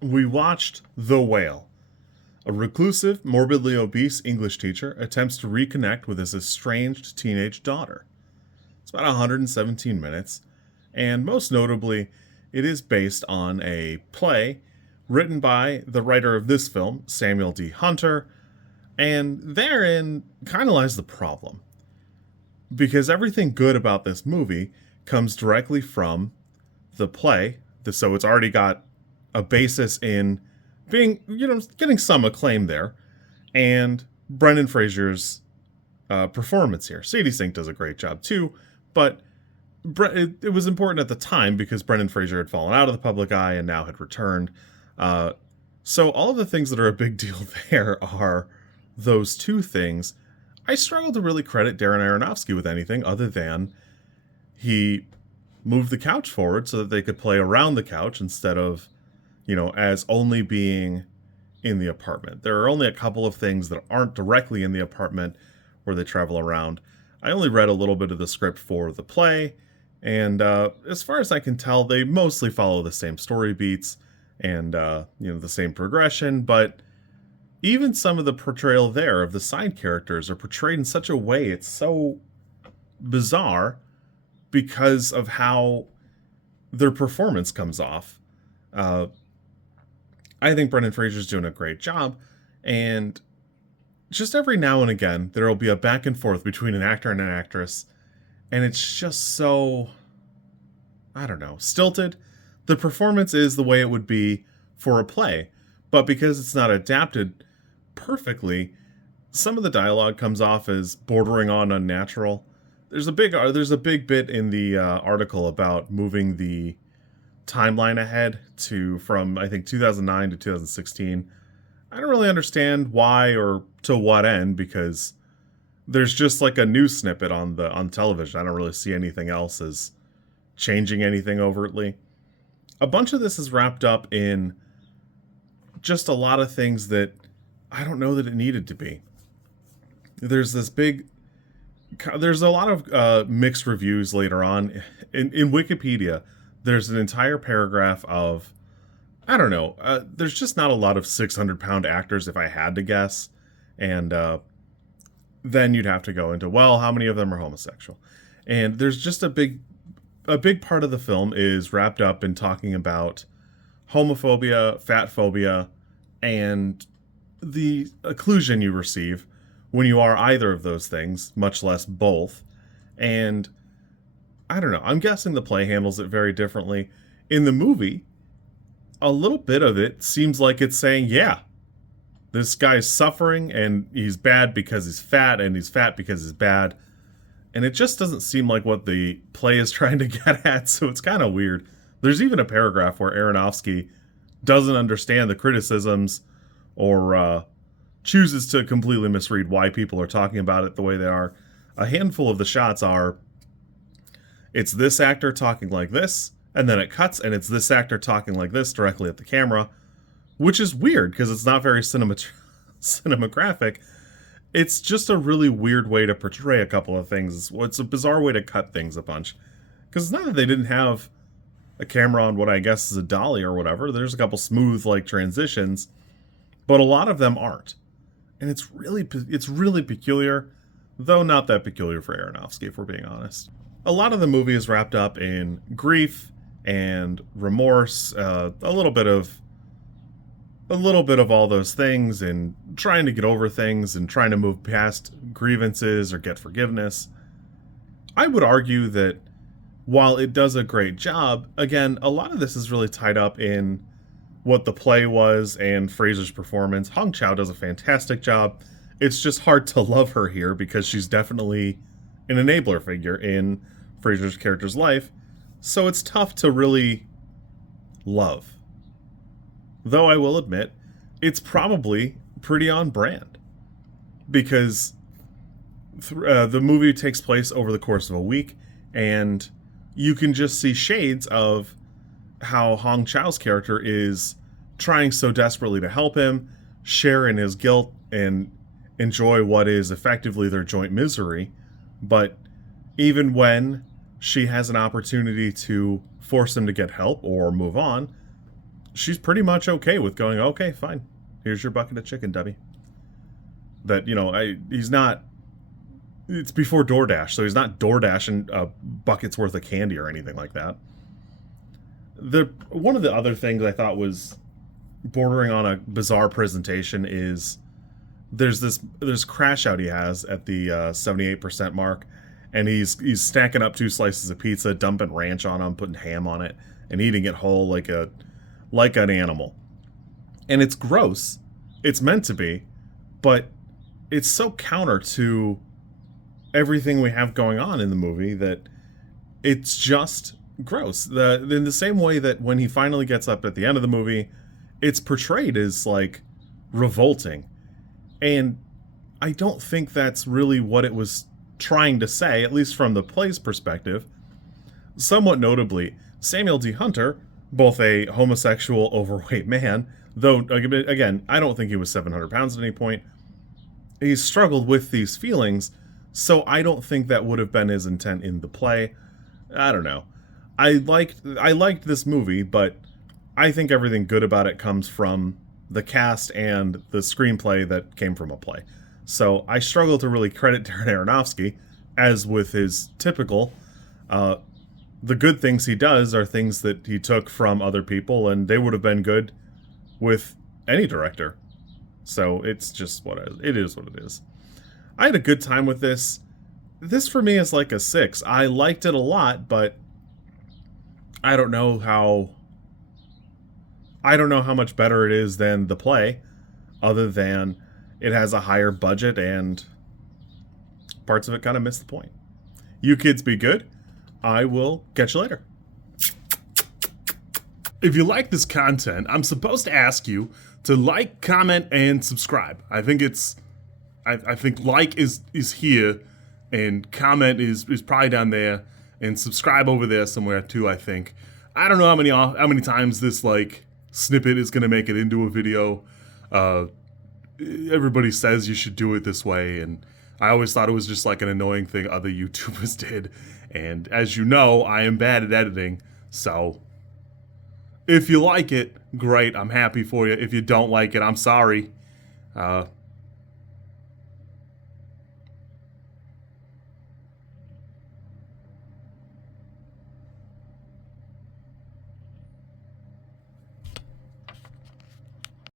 we watched The Whale. A reclusive, morbidly obese English teacher attempts to reconnect with his estranged teenage daughter. It's about 117 minutes, and most notably, it is based on a play written by the writer of this film, Samuel D. Hunter, and therein kind of lies the problem. Because everything good about this movie comes directly from the play, so it's already got a basis in being, getting some acclaim there, and Brendan Fraser's performance here. Sadie Sink does a great job too, but it was important at the time because Brendan Fraser had fallen out of the public eye and now had returned. So all of the things that are a big deal there are those two things. I struggle to really credit Darren Aronofsky with anything other than he moved the couch forward so that they could play around the couch instead of, as only being in the apartment. There are only a couple of things that aren't directly in the apartment where they travel around. I only read a little bit of the script for the play, and as far as I can tell, they mostly follow the same story beats and, the same progression, but even some of the portrayal there of the side characters are portrayed in such a way, it's so bizarre because of how their performance comes off. I think Brendan Fraser's doing a great job, and just every now and again, there will be a back and forth between an actor and an actress, and it's just so, I don't know, stilted. The performance is the way it would be for a play, but because it's not adapted perfectly, some of the dialogue comes off as bordering on unnatural. There's a big bit in the article about moving the timeline ahead from I think 2009 to 2016. I don't really understand why or to what end, because there's just like a news snippet on television. I don't really see anything else as changing anything overtly. A bunch of this is wrapped up in just a lot of things that I don't know that it needed to be. There's a lot of mixed reviews later on. In Wikipedia, there's an entire paragraph of, I don't know, there's just not a lot of 600-pound actors, if I had to guess. And then you'd have to go into, well, how many of them are homosexual? And there's just a big part of the film is wrapped up in talking about homophobia, fat phobia, and the occlusion you receive when you are either of those things, much less both. And I don't know, I'm guessing the play handles it very differently. In the movie, a little bit of it seems like it's saying, yeah, this guy's suffering and he's bad because he's fat, and he's fat because he's bad. And it just doesn't seem like what the play is trying to get at, so it's kind of weird. There's even a paragraph where Aronofsky doesn't understand the criticisms or chooses to completely misread why people are talking about it the way they are. A handful of the shots are, it's this actor talking like this, and then it cuts, and it's this actor talking like this directly at the camera, which is weird because it's not very cinematographic. It's just a really weird way to portray a couple of things. It's a bizarre way to cut things a bunch. Because it's not that they didn't have a camera on what I guess is a dolly or whatever. There's a couple smooth transitions, but a lot of them aren't. And it's really peculiar, though not that peculiar for Aronofsky, if we're being honest. A lot of the movie is wrapped up in grief and remorse, a little bit of all those things, and trying to get over things and trying to move past grievances or get forgiveness. I would argue that while it does a great job, again, a lot of this is really tied up in what the play was and Fraser's performance. Chau does a fantastic job. It's just hard to love her here because she's definitely an enabler figure in Fraser's character's life. So it's tough to really love. Though I will admit, it's probably pretty on brand. Because the movie takes place over the course of a week, and you can just see shades of how Chau's character is trying so desperately to help him, share in his guilt, and enjoy what is effectively their joint misery. But even when she has an opportunity to force him to get help or move on, she's pretty much okay with going, okay, fine, here's your bucket of chicken, Debbie. That, he's not, it's before DoorDash, so he's not DoorDashing a bucket's worth of candy or anything like that. One of the other things I thought was bordering on a bizarre presentation is there's crash out he has at the 78% mark, and he's stacking up 2 slices of pizza, dumping ranch on them, putting ham on it, and eating it whole like an animal. And it's gross. It's meant to be, but it's so counter to everything we have going on in the movie that it's just gross. In the same way that when he finally gets up at the end of the movie, it's portrayed as like revolting. And I don't think that's really what it was trying to say, at least from the play's perspective. Somewhat notably, Samuel D. Hunter, both a homosexual, overweight man, though, again, I don't think he was 700 pounds at any point, he's struggled with these feelings, so I don't think that would have been his intent in the play. I don't know. I liked this movie, but I think everything good about it comes from the cast and the screenplay that came from a play. So I struggle to really credit Darren Aronofsky, as with his typical. The good things he does are things that he took from other people, and they would have been good with any director. So it's just it is what it is. I had a good time with this. This for me is like a 6. I liked it a lot, but I don't know how much better it is than the play, other than it has a higher budget and parts of it kind of miss the point. You kids be good. I will catch you later. If you like this content, I'm supposed to ask you to like, comment, and subscribe. I think like is here, and comment is probably down there, and subscribe over there somewhere too, I think. I don't know how many times this like snippet is gonna make it into a video. Everybody says you should do it this way, and I always thought it was just like an annoying thing other YouTubers did. And as you know, I am bad at editing, so if you like it, great, I'm happy for you. If you don't like it, I'm sorry.